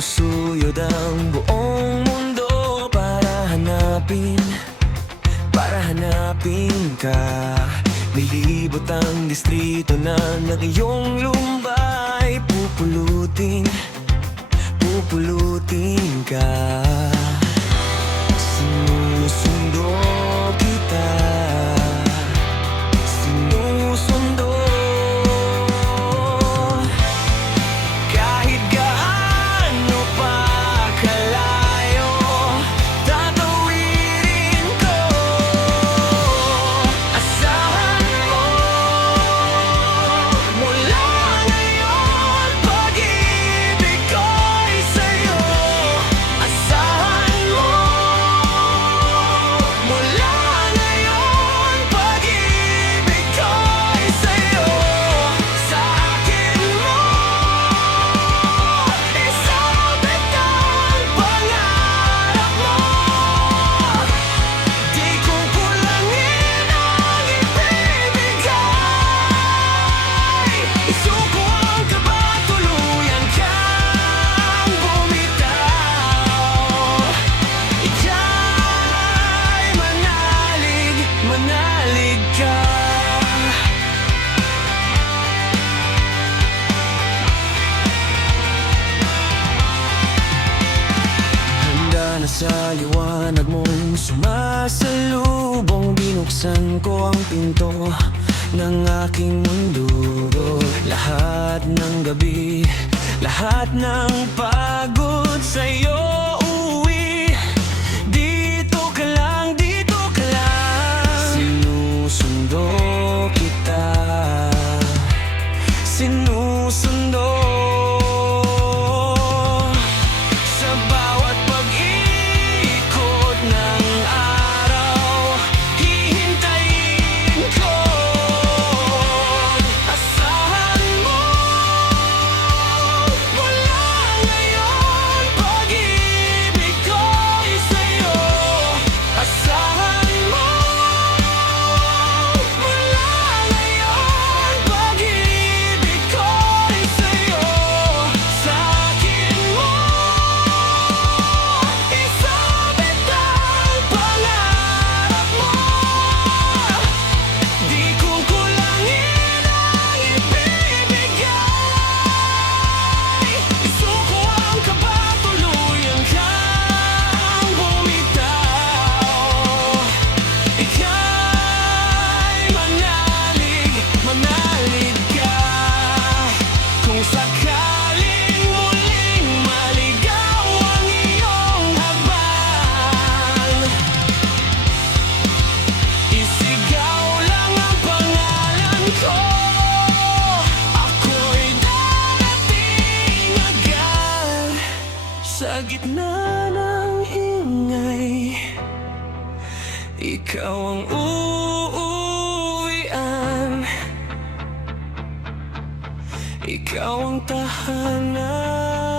Sinusuyod ang buong mundo para hanapin ka. Nilibot ang distrito na ng iyong lumbay. Pupulutin ka. Sinusundo kita. Sinusundo. Kahit gaano pa kalayo, tatawirin ko. Asahan mo, mula ngayon pag-ibig ko'y sa'yo. Asahan mo, mula ngayon pag-ibig ko'y sa'yo. Sa akin mo isabit ang pangarap mo. Di ko kulangin ang ibibigay. Isuko ang kaba, tuluyan kang bumitaw. Ika'y manalig ka. Handa na sa liwanag mong sumasalubong. Binuksan ko ang pinto ng aking mundo. Lahat ng gabi, lahat ng pagod sa'yo uwi. Dito ka lang, dito ka lang. Sinusundo kita. Sinusundo. Sa bawat pag-ikot ng araw, hihintayin ko. Asahan mo, mula ngayon pag-ibig ko'y sa'yo. Asahan mo, mula ngayon pag-ibig ko'y sa'yo. Sa akin mo isabit ang pangarap mo. Di ko kulangin ang ibibigay. Isuko ang kaba, tuluyan kang bumitaw. Ika'y manalig ka. Kung sakaling muling maligaw ang iyong habang, isigaw lang ang pangalan ko. Ako'y darating agad. Sa gitna ng ingay, ikaw ang uuwian. Ikaw ang tahanan.